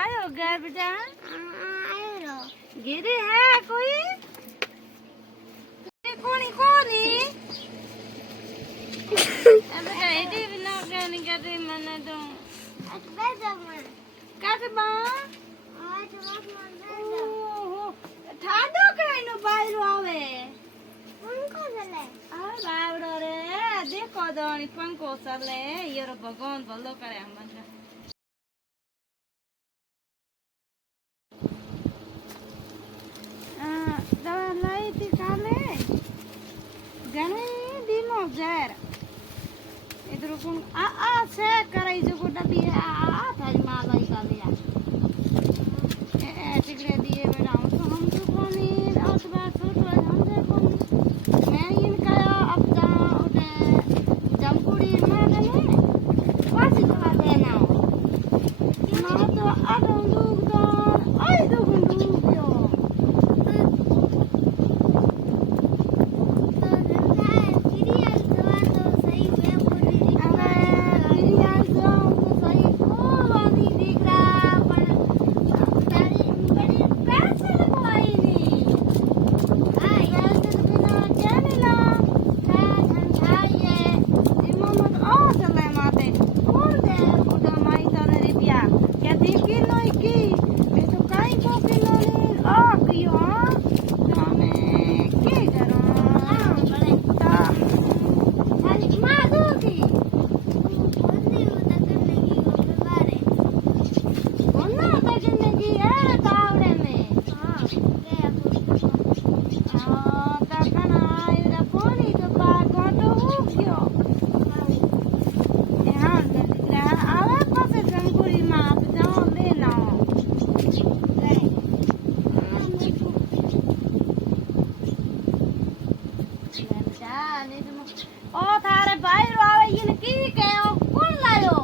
आयो गया बेटा आयो गिरी है कोई कोनी कोनी अबे एडी बिना कहनी कहते मने तो अटबे जमा काटे बा आज बात मन दे ओहो ठाडो कइनो बायरो आवे पंखो चले आ बावड़ो रे देखो दणी पंखो चले यार भगवान भलो करे हमन दवा लाई थी काले गणे दिनो जर इधर को आ से कराई जो गोटा भी आ थारी मालाई काले आ ए टिकड़े दिए बेटा हम तो कोनी आउट बात छोटो हम दे कोनी मैं इनका अब जा उठे जमकुड़ी में गने वासी दवा देना ना तो आदम लोग तो आई दो गुंडू यो ओ थारे भाई आवे इन की कहो कौन लायो